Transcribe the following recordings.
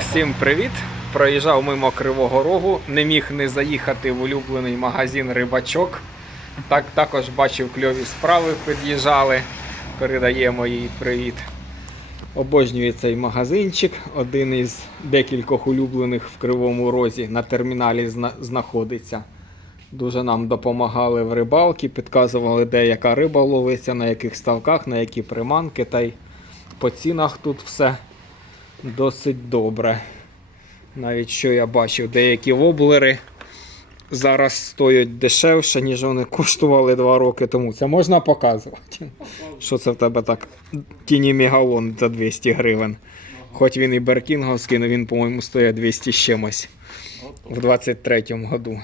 Всім привіт! Проїжджав мимо Кривого Рогу, не міг не заїхати в улюблений магазин Рибачок. Так, також бачив кльові справи, під'їжджали. Передаємо їй привіт. Обожнює цей магазинчик, один із декількох улюблених в Кривому Розі на терміналі зна- знаходиться. Дуже нам допомагали в рибалці, підказували, де яка риба ловиться, на яких ставках, на які приманки. Та й по цінах тут все досить добре. Навіть що я бачив, деякі воблери зараз стоять дешевше, ніж вони коштували 2 роки тому. Це можна показувати. Що це в тебе так? Тіні мегалон за 200 гривень. Хоч він і беркінговський, але він, по-моєму, стоїть 200 з чимось в 23-му году.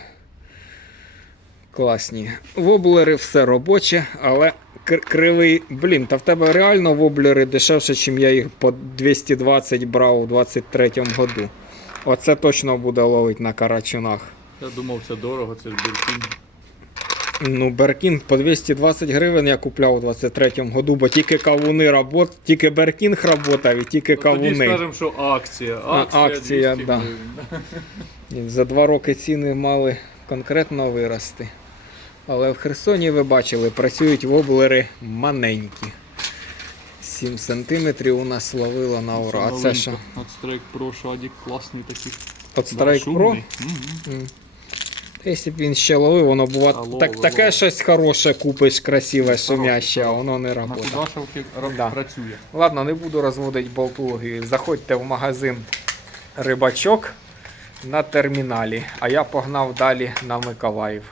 Класні. Воблери все робоче, але кривий. Блін, та в тебе реально воблери дешевше, ніж я їх по 220 брав у 23-му году. Оце точно буде ловити на карачунах. Я думав, це дорого, це ж біркін. Ну, Беркін по 220 гривень я купляв у 23-му году, бо тільки кавуни работ, тільки Беркінг работав і тільки Тоді кавуни. скажемо, що акція. Акція, акція, 200 да. гривень. І За два роки ціни мали конкретно вирости. Але в Херсоні ви бачили, працюють воблери маленькі. 7 см у нас ловило на ура. А це що? От Strike Pro Шадік класний такий. От Pro? Та Якщо б він ще ловив, воно буває Та так, таке щось хороше купиш, красиве, шумяще, а воно не На працює. Да. працює. Ладно, не буду розводити болтологію. Заходьте в магазин рибачок на терміналі, а я погнав далі на Миколаїв.